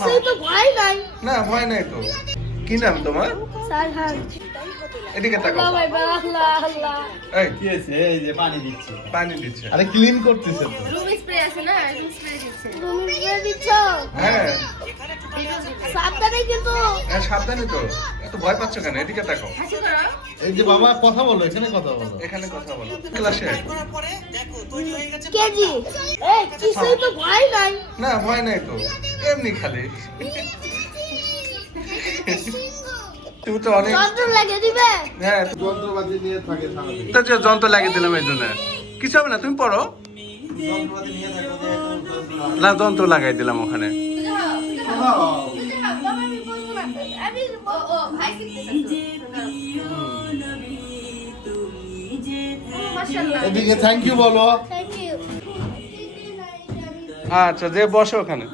কিছুই তো ভয় নাই। না ভয় নাই তো। কি নাম তোমার? সারহান। এদিকে তাকাও। আল্লাহ ভাই আল্লাহ আল্লাহ। এই কি হয়েছে? এই যে পানি দিচ্ছে। পানি দিচ্ছে। আরে ক্লিন করতেছে তো। রুম স্প্রে আছে না, রুম স্প্রে দিচ্ছে। তুমি দিয়ে দিচ্ছ? হ্যাঁ সাবধানে কিন্তু। হ্যাঁ সাবধানে তো। এত ভয় পাচ্ছ কেন? এদিকে তাকাও। হাসি করো। এই যে বাবা কথা বলো, এখানে কথা বলো। এখানে কথা বলো। ক্লাসে কেজি। এই কিছুই তো ভয় নাই। না ভয় নাই তো। এমনি খালি। তুমি তো অনেক যন্ত্র লাগে দিবে। হ্যাঁ যন্ত্রপাতি নিয়ে থাকে সারাদিন। তো যে যন্ত্র লাগিয়ে দিলাম এই জন্য। কিছু হবে না, তুমি পড়ো। যন্ত্রপাতি নিয়ে থাকো যে না যন্ত্র লাগাই দিলাম ওখানে। আমি ও ভাই শিখতেছে। মাশাআল্লাহ। এদিকে থ্যাংক ইউ বলো। Thank you. আচ্ছা যে বসো ওখানে।